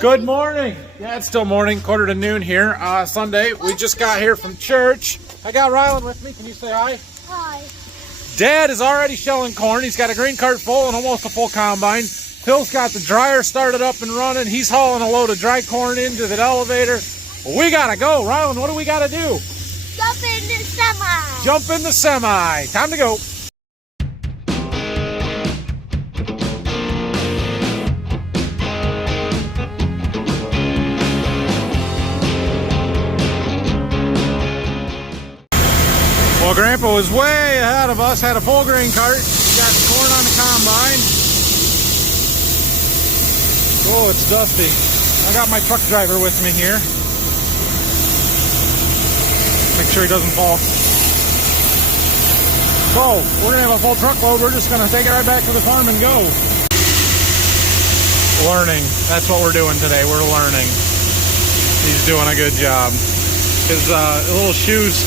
Good morning. Yeah, it's still morning, quarter to noon here. Sunday. We just got here from church. I got Rylan with me. Can you say hi? Hi. Dad is already shelling corn. He's got a grain cart full and almost a full combine. Phil's got the dryer started up and running. He's hauling a load of dry corn into the elevator. We gotta go. Rylan, what do we gotta do? Jump in the semi. Jump in the semi. Time to go. Well, Grandpa was way ahead of us, had a full grain cart. He got corn on the combine. Oh, it's dusty. I got my truck driver with me here. Make sure he doesn't fall. So, we're going to have a full truckload. We're just going to take it right back to the farm and go. Learning. That's what we're doing today. We're learning. He's doing a good job. His little shoes...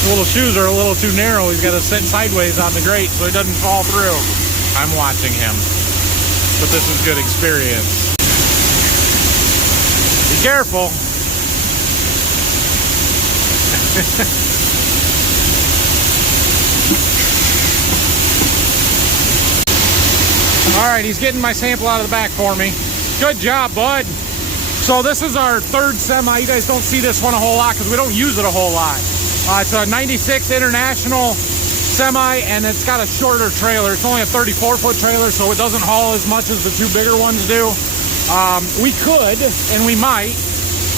The little shoes are a little too narrow. He's got to sit sideways on the grate so he doesn't fall through. I'm watching him. But this is good experience. Be careful. All right, he's getting my sample out of the back for me. Good job, bud. So this is our third semi. You guys don't see this one a whole lot because we don't use it a whole lot. It's a 96 International semi, and it's got a shorter trailer. It's only a 34-foot trailer, so it doesn't haul as much as the two bigger ones do. We could, and we might,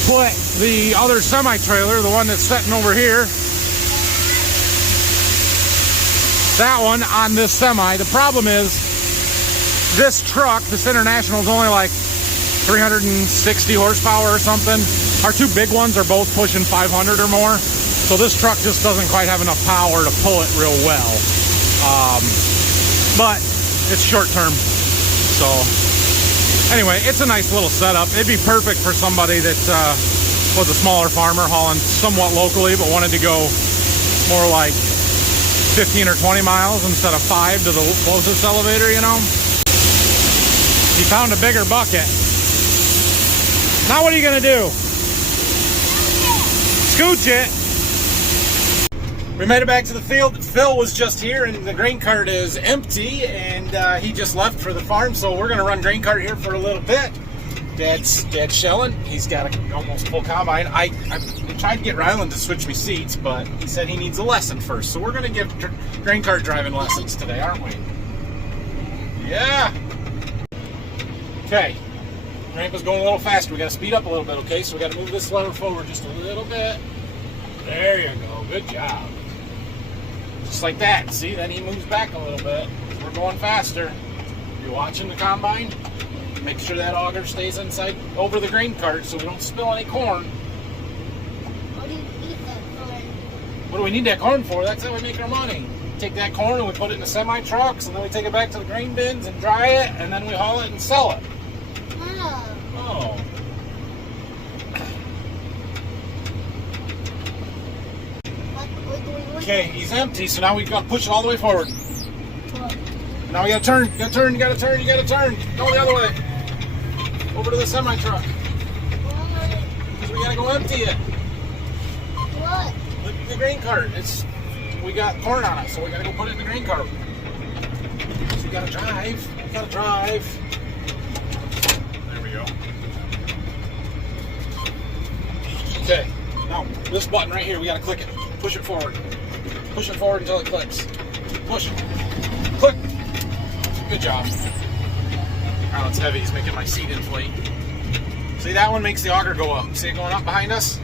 put the other semi-trailer, the one that's sitting over here, that one on this semi. The problem is, this truck, this International, is only like 360 horsepower or something. Our two big ones are both pushing 500 or more. So this truck just doesn't quite have enough power to pull it real well. But it's short term. So anyway, it's a nice little setup. It'd be perfect for somebody that was a smaller farmer hauling somewhat locally, but wanted to go more like 15 or 20 miles instead of 5 to the closest elevator, you know. He found a bigger bucket. Now what are you gonna do? Scooch it. We made it back to the field. Phil was just here and the grain cart is empty, and he just left for the farm, so we're gonna run grain cart here for a little bit. Dad's shelling. He's got an almost full combine. I tried to get Rylan to switch me seats, but he said he needs a lesson first, so we're gonna give grain cart driving lessons today, aren't we? Yeah. Okay. Grandpa's going a little faster. We gotta speed up a little bit, okay? So we gotta move this lever forward just a little bit. There you go. Good job. Just like that. See, then he moves back a little bit. We're going faster. You're watching the combine. Make sure that auger stays inside over the grain cart so we don't spill any corn. What do you need that corn? What do we need that corn for? That's how we make our money. Take that corn and we put it in the semi trucks, and then we take it back to the grain bins and dry it, and then we haul it and sell it. Oh. Okay, he's empty, so now we gotta push it all the way forward. Now we gotta turn, you gotta turn. Go the other way. Over to the semi truck. Because we gotta go empty it. What? The grain cart. We got corn on it, so we gotta go put it in the grain cart. So we gotta drive. There we go. Okay, now this button right here, we gotta click it. Push it forward. Push it forward until it clicks. Push. Click. Good job. Oh, it's heavy. He's making my seat inflate. See, that one makes the auger go up. See it going up behind us?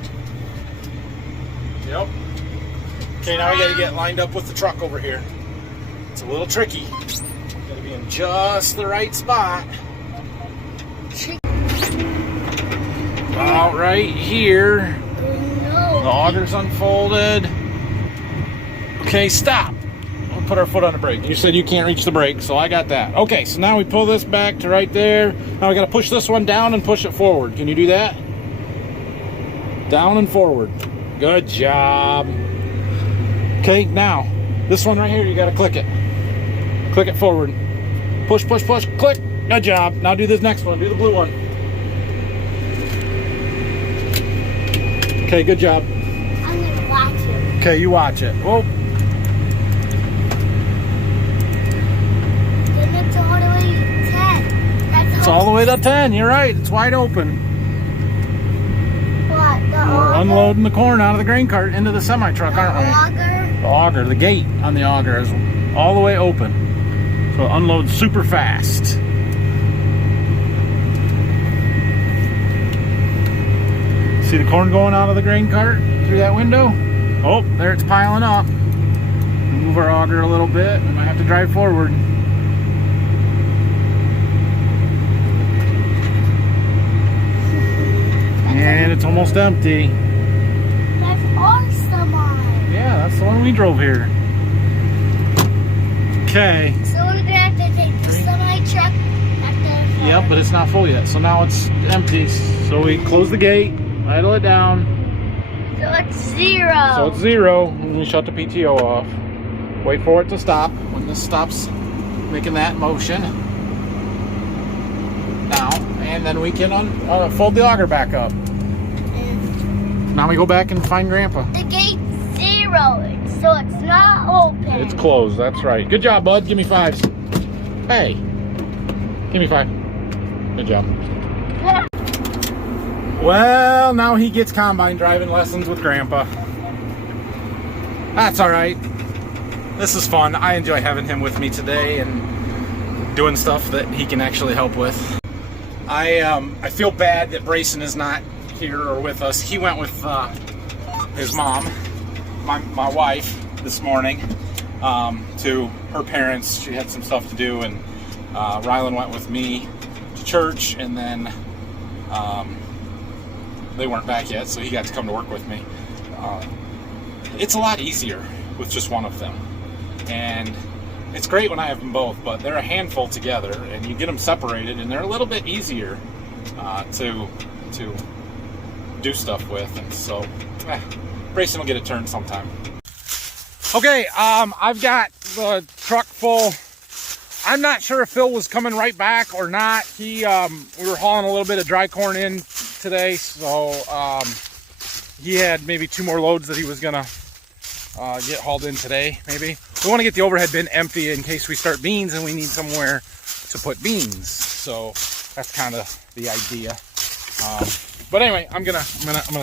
Yep. Okay, now we gotta get lined up with the truck over here. It's a little tricky. Gotta be in just the right spot. About right here. The auger's unfolded. Okay, stop. We'll put our foot on the brake. You said you can't reach the brake, so I got that. Okay, so now we pull this back to right there. Now we got to push this one down and push it forward. Can you do that? Down and forward. Good job. Okay, now, this one right here, you got to click it. Click it forward. Push, push, push, click. Good job. Now do this next one. Do the blue one. Okay, good job. I'm gonna watch it. Okay, you watch it. Whoa. Then it's all the way to 10. That's It's all the way to 10. You're right. It's wide open. What? The We're auger? unloading the corn out of the grain cart into the semi truck, The aren't we? auger? The auger, the gate on the auger is all the way open. So it unloads super fast. See the corn going out of the grain cart through that window? Oh, there it's piling up. Move our auger a little bit. We might have to drive forward. And it's almost empty. That's our semi. Yeah, that's the one we drove here. Okay. So we're gonna have to take the semi truck back there. Yep, but it's not full yet. So now it's empty. So we close the gate, idle it down. So it's 0. So it's 0. And we shut the PTO off. Wait for it to stop. When this stops making that motion. Now, and then we can fold the auger back up. Now we go back and find Grandpa. The gate's 0, so it's not open. It's closed, that's right. Good job, bud. Give me 5s. Hey. Give me 5. Good job. Well, now he gets combine driving lessons with Grandpa. That's all right. This is fun. I enjoy having him with me today and doing stuff that he can actually help with. I feel bad that Brayson is not here or with us. He went with his mom, my wife, this morning to her parents. She had some stuff to do, and Rylan went with me to church, and then they weren't back yet, so he got to come to work with me. It's a lot easier with just one of them, and it's great when I have them both, but they're a handful together, and you get them separated, and they're a little bit easier to do stuff with, and so Brayson will get a turn sometime. Okay, I've got the truck full. I'm not sure if Phil was coming right back or not. We were hauling a little bit of dry corn in today, so he had maybe 2 more loads that he was gonna get hauled in today. Maybe we want to get the overhead bin empty in case we start beans and we need somewhere to put beans. So that's kind of the idea. But anyway, I'm gonna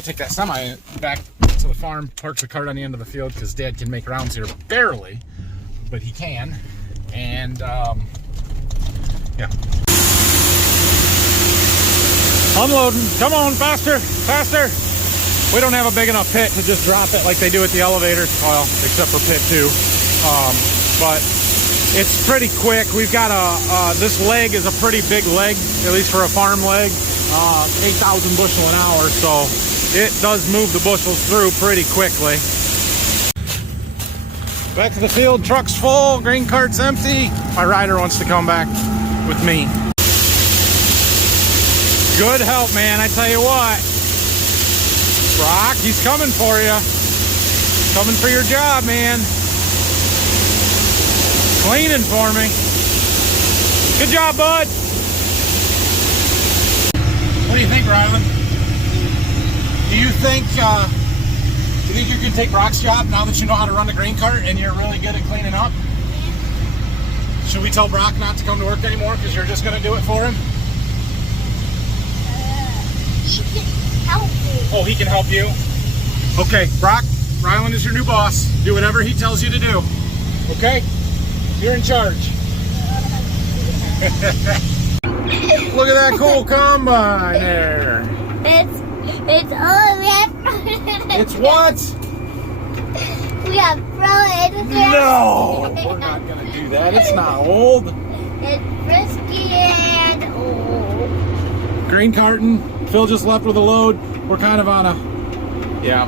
take that semi back to the farm, park the cart on the end of the field because Dad can make rounds here barely, but he can. And yeah, unloading. Come on, faster, faster. We don't have a big enough pit to just drop it like they do at the elevators. Well, except for pit 2. But it's pretty quick. We've got this leg is a pretty big leg, at least for a farm leg. 8,000 bushel an hour, so it does move the bushels through pretty quickly. Back to the field, truck's full, grain cart's empty. My rider wants to come back with me. Good help, man, I tell you what. Brock, he's coming for you. Coming for your job, man. Cleaning for me. Good job, bud. What do you think, Rylan? Do you think you can take Brock's job now that you know how to run the grain cart and you're really good at cleaning up? Should we tell Brock not to come to work anymore because you're just going to do it for him? He can help me. Oh, he can help you? Okay, Brock, Rylan is your new boss. Do whatever he tells you to do. Okay? You're in charge. Look at that cool combine there. It's all we have. It's what? We have frozen. No, we're not going to do that. It's not old. It's frisky and old. Grain carton. Phil just left with a load. We're kind of on a, yeah.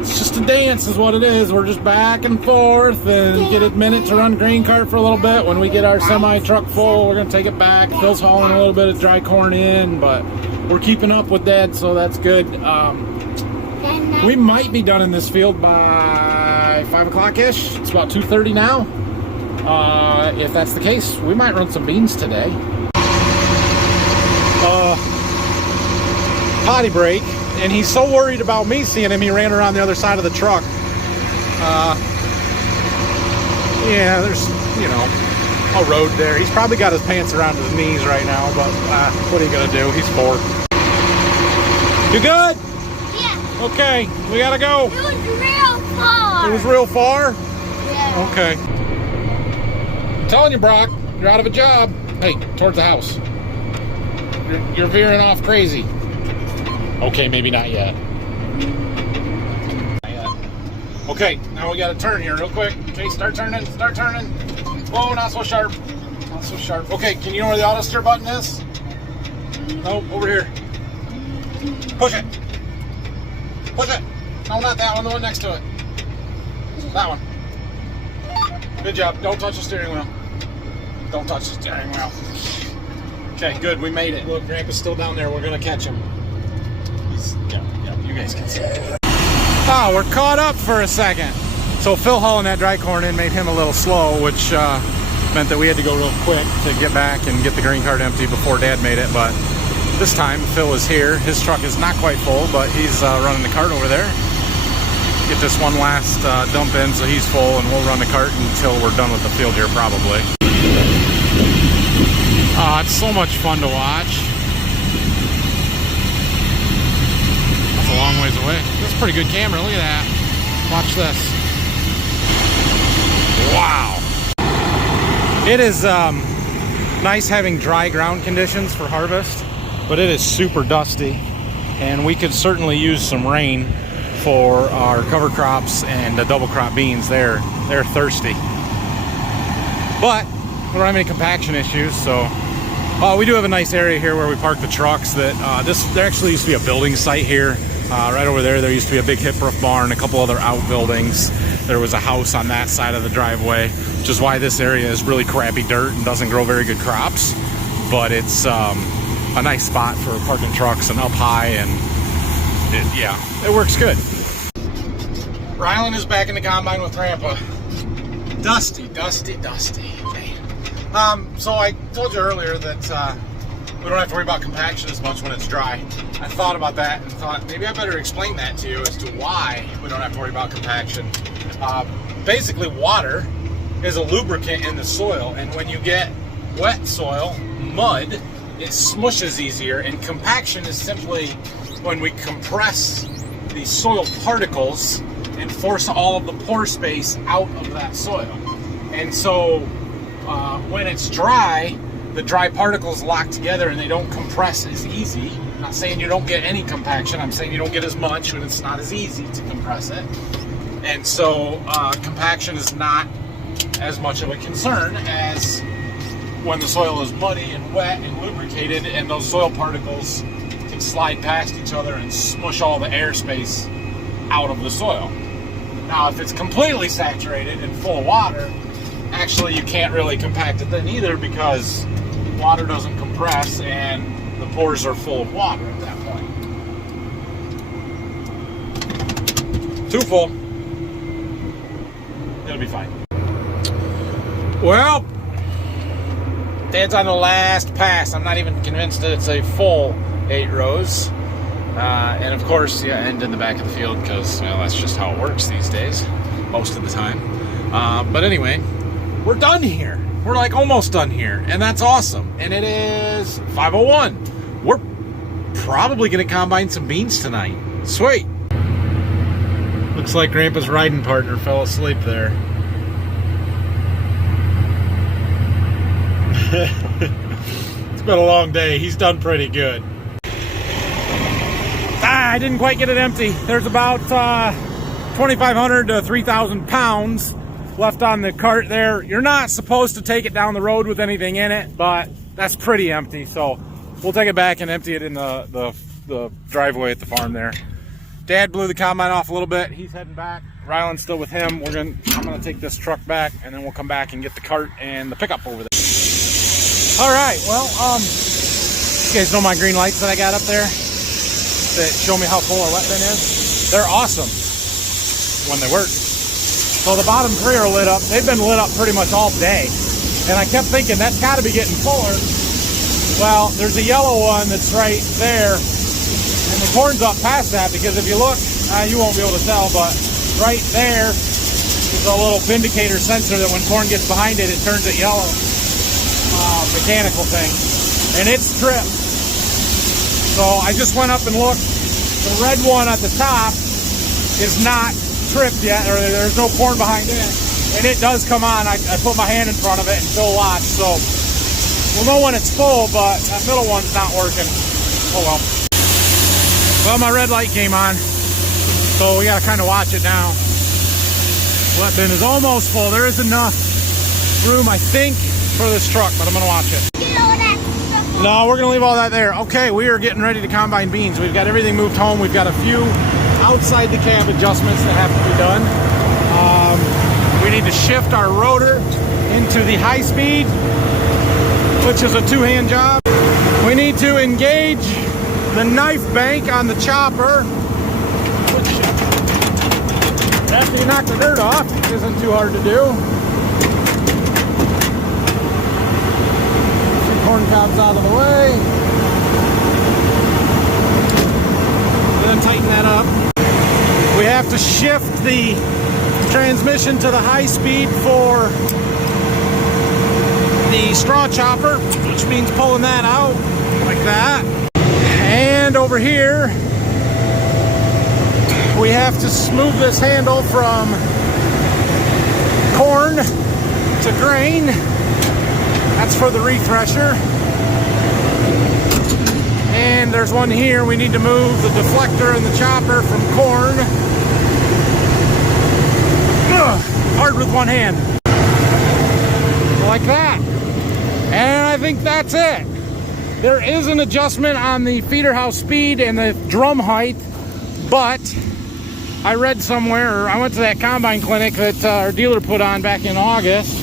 It's just a dance is what it is. We're just back and forth and get a minute to run grain cart for a little bit. When we get our semi truck full, we're going to take it back. Phil's hauling a little bit of dry corn in, but we're keeping up with that, so that's good. We might be done in this field by 5 o'clock-ish. It's about 2:30 now. if that's the case, we might run some beans today. Potty break, and he's so worried about me seeing him, he ran around the other side of the truck. Yeah, there's, you know, a road there. He's probably got his pants around his knees right now, but what are you gonna do? He's 4. You good? Yeah. Okay, we gotta go. It was real far. It was real far? Yeah. Okay. I'm telling you, Brock, you're out of a job. Hey, towards the house. You're veering off crazy. Okay, maybe not yet. Not yet. Okay, now we gotta turn here real quick. Okay, start turning, start turning. Whoa, not so sharp. Not so sharp. Okay, can you know where the auto steer button is? No, over here. Push it. Push it. No, not that one, the one next to it. That one. Good job. Don't touch the steering wheel. Don't touch the steering wheel. Okay, good. We made it. Look, Grandpa's still down there. We're going to catch him. Yeah, you guys can see. Oh, we're caught up for a second. So Phil hauling that dry corn in made him a little slow, which meant that we had to go real quick to get back and get the grain cart empty before Dad made it. But this time, Phil is here. His truck is not quite full, but he's running the cart over there. Get this one last dump in so he's full, and we'll run the cart until we're done with the field here probably. It's so much fun to watch. That's a long ways away. That's a pretty good camera. Look at that. Watch this. Wow. It is nice having dry ground conditions for harvest, but it is super dusty, and we could certainly use some rain for our cover crops and the double crop beans. They're thirsty, but we don't have any compaction issues. So we do have a nice area here where we park the trucks. That there actually used to be a building site here. Right over there used to be a big hip roof barn, a couple other outbuildings. There was a house on that side of the driveway, which is why this area is really crappy dirt and doesn't grow very good crops. But it's a nice spot for parking trucks and up high, and it works good. Rylan is back in the combine with Grandpa. Dusty. Okay. So I told you earlier that we don't have to worry about compaction as much when it's dry. I thought about that and thought maybe I better explain that to you as to why we don't have to worry about compaction. Basically, water is a lubricant in the soil, and when you get wet soil, mud, it smushes easier, and compaction is simply when we compress the soil particles and force all of the pore space out of that soil. And so when it's dry, the dry particles lock together and they don't compress as easy. I'm not saying you don't get any compaction, I'm saying you don't get as much, and it's not as easy to compress it. And so compaction is not as much of a concern as when the soil is muddy and wet and lubricated, and those soil particles can slide past each other and smush all the airspace out of the soil. Now, if it's completely saturated and full of water, actually you can't really compact it then either, because water doesn't compress and the pores are full of water at that point. Too full. It'll be fine. Well, Dad's on the last pass. I'm not even convinced that it's a full 8 rows. And of course, end in the back of the field, because that's just how it works these days, most of the time. But anyway, we're done here. We're like almost done here, and that's awesome. And it is 5:01. We're probably gonna combine some beans tonight. Sweet. Looks like Grandpa's riding partner fell asleep there. It's been a long day. He's done pretty good. I didn't quite get it empty. There's about 2,500 to 3,000 pounds left on the cart there. You're not supposed to take it down the road with anything in it, but that's pretty empty. So we'll take it back and empty it in the driveway at the farm there. Dad blew the combine off a little bit. He's heading back. Rylan's still with him. I'm gonna take this truck back, and then we'll come back and get the cart and the pickup over there. All right, well, you guys know my green lights that I got up there that show me how full our wet bin is? They're awesome when they work. So the bottom three are lit up. They've been lit up pretty much all day. And I kept thinking, that's got to be getting fuller. Well, there's a yellow one that's right there. And the corn's up past that, because if you look, you won't be able to tell, but right there is a little indicator sensor that when corn gets behind it, it turns it yellow. Mechanical thing. And it's tripped. So I just went up and looked. The red one at the top is not tripped yet, or there's no corn behind it. And it does come on. I put my hand in front of it and Phil watched. So we'll know when it's full, but that middle one's not working. Oh well. Well, my red light came on. So we got to kind of watch it now. Wet bin is almost full. There is enough room, I think, for this truck, but I'm going to watch it. No, we're going to leave all that there. Okay, we are getting ready to combine beans. We've got everything moved home. We've got a few outside the cab adjustments that have to be done. We need to shift our rotor into the high speed, which is a two-hand job. We need to engage the knife bank on the chopper, which, after you knock the dirt off, isn't too hard to do. Corn cobs out of the way. Then tighten that up. We have to shift the transmission to the high speed for the straw chopper, which means pulling that out like that. And over here, we have to move this handle from corn to grain. That's for the refresher. And there's one here. We need to move the deflector and the chopper from corn. Ugh, hard with one hand. Like that. And I think that's it. There is an adjustment on the feeder house speed and the drum height, but I read somewhere, or I went to that combine clinic that our dealer put on back in August,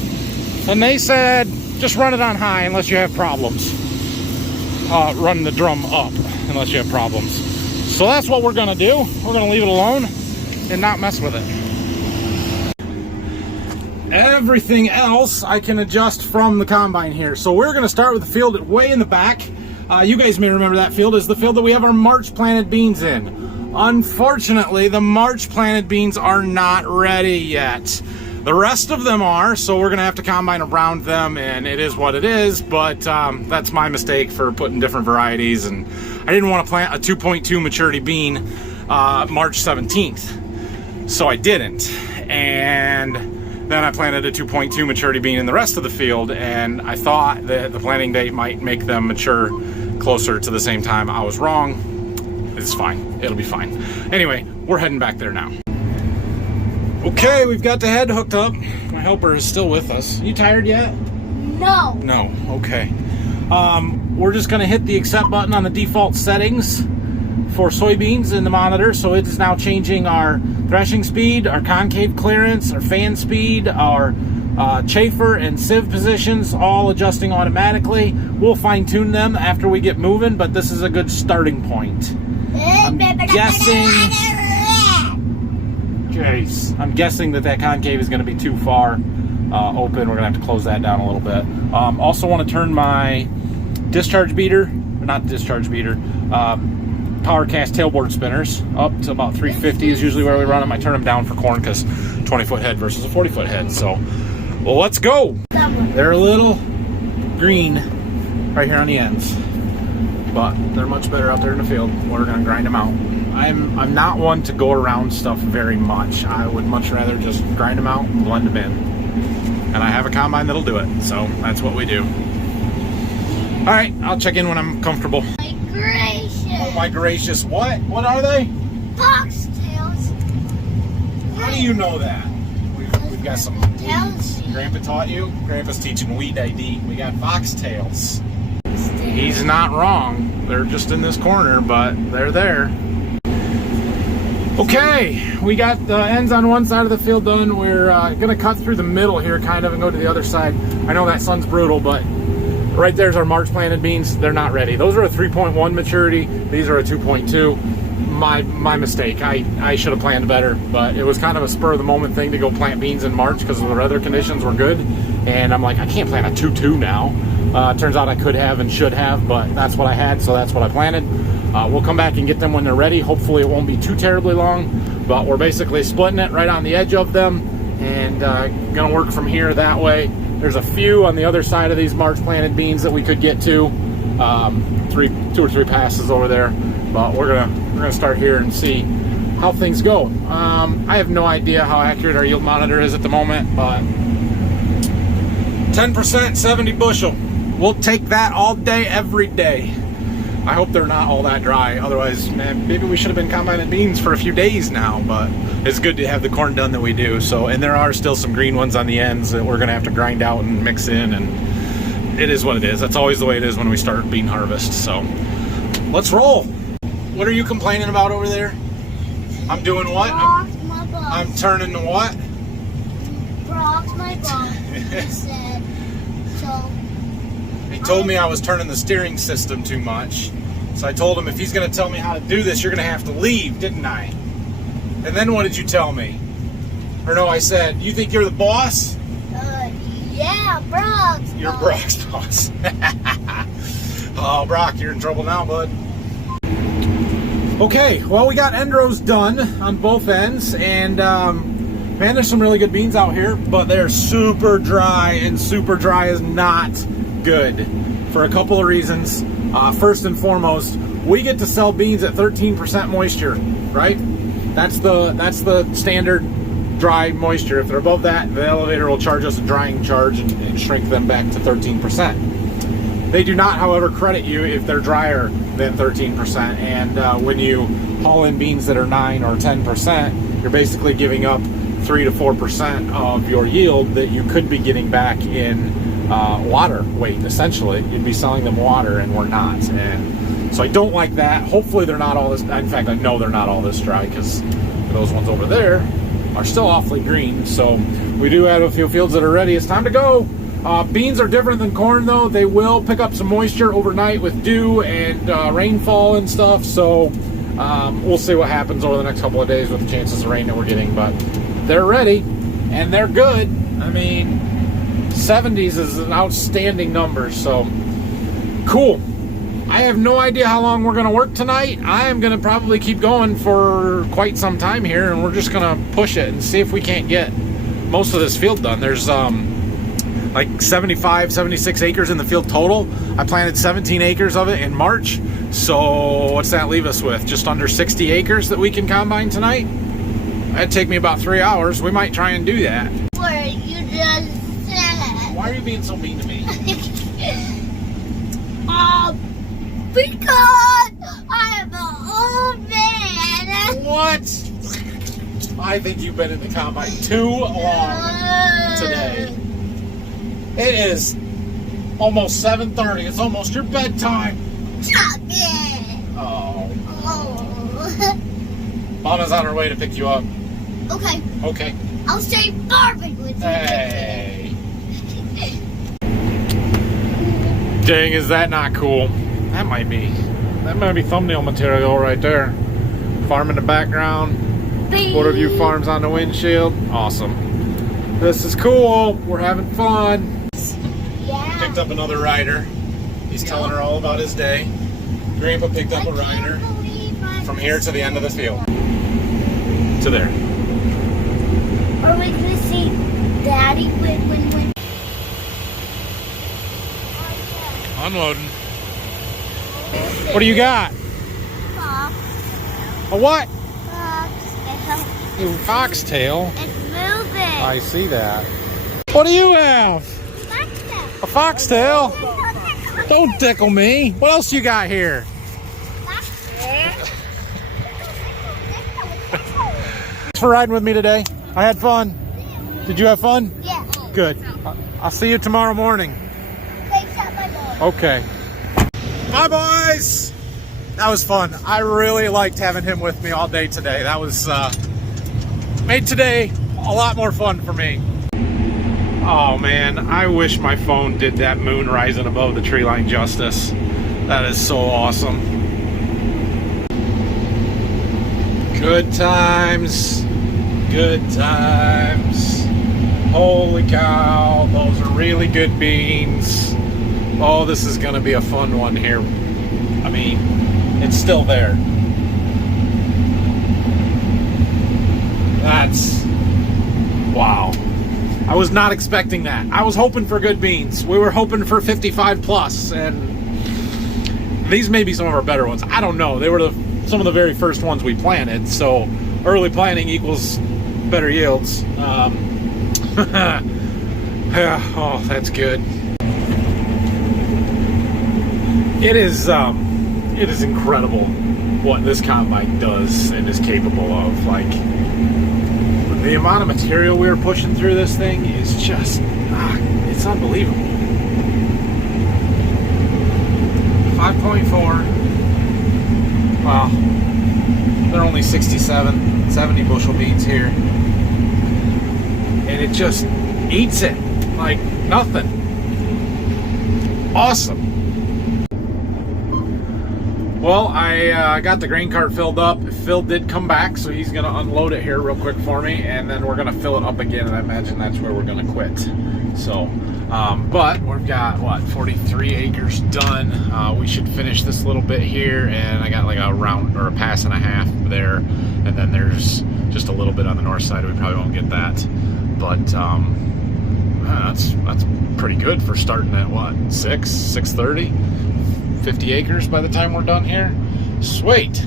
and they said just run it on high unless you have problems. Run the drum up unless you have problems. So that's what we're gonna do. We're gonna leave it alone and not mess with it. Everything else I can adjust from the combine here. So we're gonna start with the field way in the back. You guys may remember that field is the field that we have our March planted beans in. Unfortunately, the March planted beans are not ready yet. The rest of them are, so we're gonna have to combine around them, and it is what it is, but that's my mistake for putting different varieties, and I didn't want to plant a 2.2 maturity bean March 17th, so I didn't. And then I planted a 2.2 maturity bean in the rest of the field, and I thought that the planting date might make them mature closer to the same time. I was wrong. It's fine. It'll be fine. Anyway, we're heading back there now. Okay, we've got the head hooked up. My helper is still with us. You tired yet? No. No, okay. We're just gonna hit the accept button on the default settings for soybeans in the monitor. So it is now changing our threshing speed, our concave clearance, our fan speed, our chafer and sieve positions, all adjusting automatically. We'll fine tune them after we get moving, but this is a good starting point. I'm guessing that concave is going to be too far open. We're going to have to close that down a little bit. Also want to turn my discharge beater, or not discharge beater, power cast tailboard spinners up to about 350 is usually where we run them. I turn them down for corn because 20-foot head versus a 40-foot head. So, well, let's go. They're a little green right here on the ends, but they're much better out there in the field. We're going to grind them out. I'm not one to go around stuff very much. I would much rather just grind them out and blend them in. And I have a combine that'll do it, so that's what we do. All right, I'll check in when I'm comfortable. My gracious. Oh my gracious, what? What are they? Foxtails. How do you know that? We've got some. Grandpa taught you? Grandpa's teaching weed ID. We got foxtails. He's not wrong. They're just in this corner, but they're there. Okay, we got the ends on one side of the field done. We're gonna cut through the middle here kind of and go to the other side. I know that sun's brutal, but Right there's our March planted beans. They're not ready. Those are a 3.1 maturity. These are a 2.2. My mistake. I should have planned better, but it was kind of a spur of the moment thing to go plant beans in March because the weather conditions were good. And I'm like, I can't plant a 2.2 now. Turns out I could have and should have, but that's what I had, so that's what I planted. We'll come back and get them when they're ready. Hopefully it won't be too terribly long, but we're basically splitting it right on the edge of them and gonna work from here that way. There's a few on the other side of these March planted beans that we could get to. 2 or 3 passes over there, but we're gonna start here and see how things go. I have no idea how accurate our yield monitor is at the moment, but 10%, 70 bushel. We'll take that all day, every day. I hope they're not all that dry. Otherwise, man, maybe we should have been combining beans for a few days now, but it's good to have the corn done that we do. So, and there are still some green ones on the ends that we're gonna have to grind out and mix in, and it is what it is. That's always the way it is when we start bean harvest. So let's roll. What are you complaining about over there? I'm doing what? I'm turning to what? Brock's my boss. He said, so. He told me I was turning the steering system too much. So I told him if he's going to tell me how to do this, you're going to have to leave, didn't I? And then what did you tell me? Or no, I said, you think you're the boss? Yeah, Brock's You're boss. Brock's boss. Oh, Brock, you're in trouble now, bud. Okay, well, we got end rows done on both ends, and man, there's some really good beans out here, but they're super dry, and super dry is not good for a couple of reasons. First and foremost, we get to sell beans at 13% moisture, right? That's the standard dry moisture. If they're above that, the elevator will charge us a drying charge and shrink them back to 13%. They do not, however, credit you if they're drier than 13%. And when you haul in beans that are 9 or 10%, you're basically giving up 3 to 4% of your yield that you could be getting back in water weight. Essentially, you'd be selling them water, and we're not. And so I don't like that. Hopefully they're not all this. In fact, I know they're not all this dry, because those ones over there are still awfully green. So we do have a few fields that are ready. It's time to go. Beans are different than corn, though. They will pick up some moisture overnight with dew and rainfall and stuff. So we'll see what happens over the next couple of days with the chances of rain that we're getting. But they're ready, and they're good. I mean, 70s is an outstanding number, so cool. I have no idea how long we're going to work tonight. I am going to probably keep going for quite some time here, and we're just going to push it and see if we can't get most of this field done. There's like 75, 76 acres in the field total. I planted 17 acres of it in March, so what's that leave us with? Just under 60 acres that we can combine tonight? That'd take me about 3 hours. We might try and do that. What you just said. Why are you being so mean to me? Because I am an old man. What? I think you've been in the combine too long today. It is almost 7:30. It's almost your bedtime. Stop it. Oh. Oh. Mama's on her way to pick you up. Okay. Okay. I'll stay perfect with you. Hey. Dang, is that not cool? That might be thumbnail material right there. Farm in the background. What of you farms on the windshield? Awesome. This is cool. We're having fun. Yeah. Picked up another rider. He's telling her all about his day. Grandpa picked up a rider from here to the end of the field. To there. Are we gonna see Daddy when? Unloading. What do you got? Fox. A what? Fox. Foxtail. It's moving. I see that. What do you have? Foxtail. A foxtail? Don't tickle me. What else you got here? Thanks for riding with me today. I had fun. Did you have fun? Yeah. Good. I'll see you tomorrow morning. Thanks out my boy. Okay. Bye, boys. That was fun. I really liked having him with me all day today. That was made today a lot more fun for me. Oh man, I wish my phone did that moon rising above the tree line justice. That is so awesome. Good times. Good times. Holy cow, those are really good beans. Oh, this is gonna be a fun one here. I mean, it's still there. That's, wow. I was not expecting that. I was hoping for good beans. We were hoping for 55 plus, and these may be some of our better ones. I don't know. They were some of the very first ones we planted, so early planting equals better yields. Yeah, oh, that's good. It is incredible what this combine does and is capable of. Like, the amount of material we were pushing through this thing is just, it's unbelievable. 5.4. Wow. They're only 67, 70 bushel beans here. And it just eats it like nothing. Awesome. Well, I got the grain cart filled up. Phil did come back, so he's going to unload it here real quick for me, and then we're going to fill it up again, and I imagine that's where we're going to quit. So, but we've got, what, 43 acres done. We should finish this little bit here, and I got like a round or a pass and a half there, and then there's just a little bit on the north side. We probably won't get that, but that's pretty good for starting at, what, 6:30? 50 acres by the time we're done here. Sweet.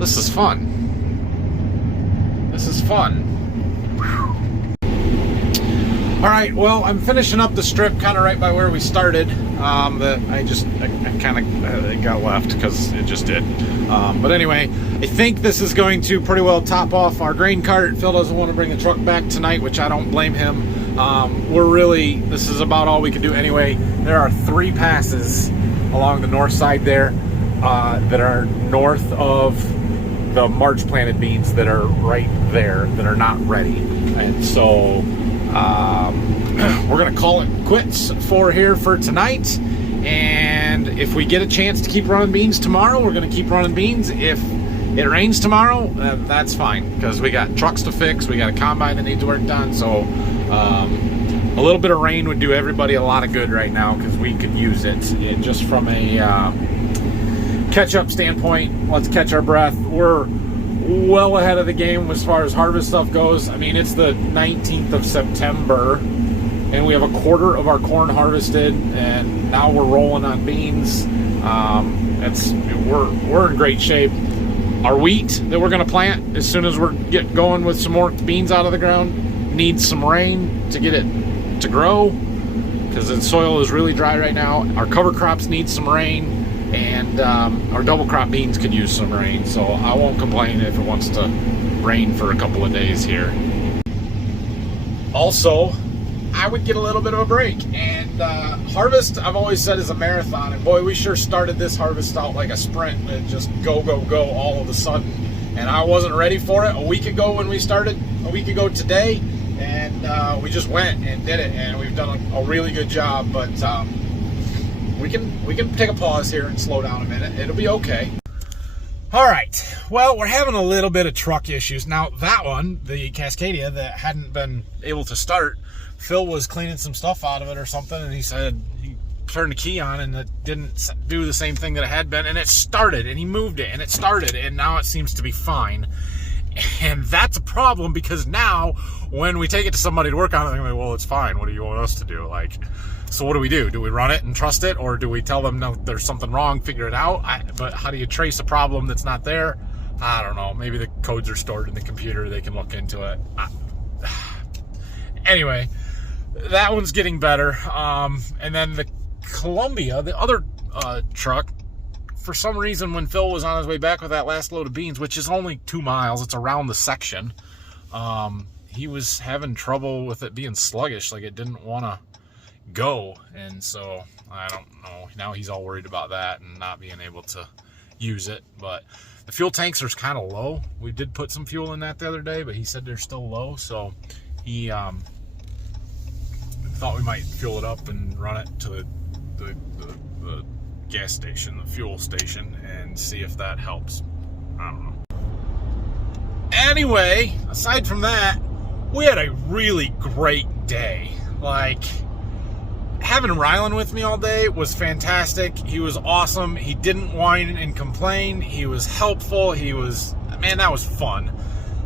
This is fun. This is fun. Whew. All right, well, I'm finishing up the strip kind of right by where we started. I kind of got left because it just did. But anyway, I think this is going to pretty well top off our grain cart. Phil doesn't want to bring the truck back tonight, which I don't blame him. This is about all we can do anyway. There are 3 passes along the north side there that are north of the March planted beans that are right there that are not ready. And so we're going to call it quits for tonight. And if we get a chance to keep running beans tomorrow, we're going to keep running beans. If it rains tomorrow, that's fine, because we got trucks to fix, we got a combine that needs work done. So a little bit of rain would do everybody a lot of good right now, because we could use it. Just from a catch-up standpoint, let's catch our breath. We're well ahead of the game as far as harvest stuff goes. I mean, it's the 19th of September, and we have a quarter of our corn harvested, and now we're rolling on beans. We're in great shape. Our wheat that we're going to plant as soon as we're get going with some more beans out of the ground needs some rain to get it to grow, because the soil is really dry right now. Our cover crops need some rain, and our double crop beans could use some rain, so I won't complain if it wants to rain for a couple of days here. Also, I would get a little bit of a break, and harvest, I've always said, is a marathon, and boy, we sure started this harvest out like a sprint. It just go all of a sudden, and I wasn't ready for it a week ago when we started, a week ago today, and we just went and did it, and we've done a really good job. But we can take a pause here and slow down a minute. It'll be okay. All right, well, we're having a little bit of truck issues. Now, that one, the Cascadia that hadn't been able to start, Phil was cleaning some stuff out of it or something, and he said he turned the key on and it didn't do the same thing that it had been, and it started, and he moved it, and it started, and now it seems to be fine. And that's a problem, because now when we take it to somebody to work on it, they're gonna be, well, it's fine, what do you want us to do? Like, so what do? Do we run it and trust it, or do we tell them, no, there's something wrong, figure it out? But how do you trace a problem that's not there? I don't know. Maybe the codes are stored in the computer, they can look into it. Anyway, that one's getting better. And then the Columbia, the other truck, for some reason, when Phil was on his way back with that last load of beans, which is only 2 miles, it's around the section, he was having trouble with it being sluggish, like it didn't want to go. And so I don't know, now he's all worried about that and not being able to use it. But the fuel tanks are kind of low. We did put some fuel in that the other day, but he said they're still low, so he thought we might fuel it up and run it to the gas station, the fuel station, and see if that helps. I don't know. Anyway, aside from that, we had a really great day. Like, having Rylan with me all day was fantastic. He was awesome. He didn't whine and complain. He was helpful. Man, that was fun.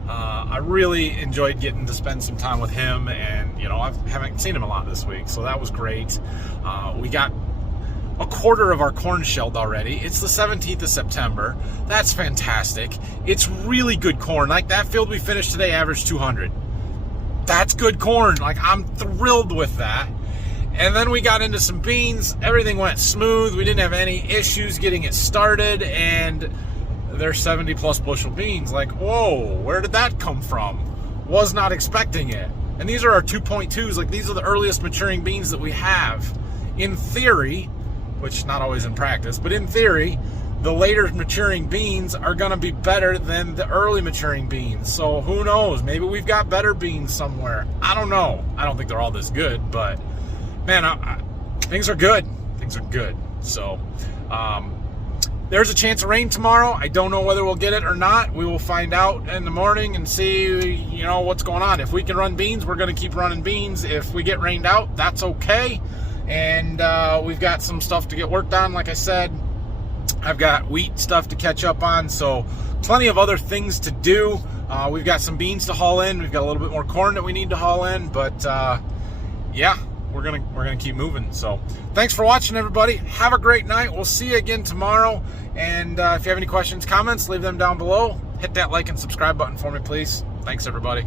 I really enjoyed getting to spend some time with him, and I haven't seen him a lot this week, so that was great. We got a quarter of our corn shelled already. It's the 17th of September. That's fantastic. It's really good corn. Like, that field we finished today averaged 200. That's good corn. Like, I'm thrilled with that. And then we got into some beans. Everything went smooth. We didn't have any issues getting it started, and they're 70 plus bushel beans. Like, whoa, where did that come from? Was not expecting it. And these are our 2.2s. Like, these are the earliest maturing beans that we have. In theory, which not always in practice, but in theory, the later maturing beans are going to be better than the early maturing beans. So who knows? Maybe we've got better beans somewhere. I don't know. I don't think they're all this good, but man, things are good. Things are good. So there's a chance of rain tomorrow. I don't know whether we'll get it or not. We will find out in the morning and see, what's going on. If we can run beans, we're going to keep running beans. If we get rained out, that's okay. And we've got some stuff to get worked on. Like I said, I've got wheat stuff to catch up on, so plenty of other things to do. We've got some beans to haul in. We've got a little bit more corn that we need to haul in, but yeah, we're gonna keep moving. So thanks for watching, everybody. Have a great night. We'll see you again tomorrow. And if you have any questions, comments, leave them down below. Hit that like and subscribe button for me, please. Thanks, everybody.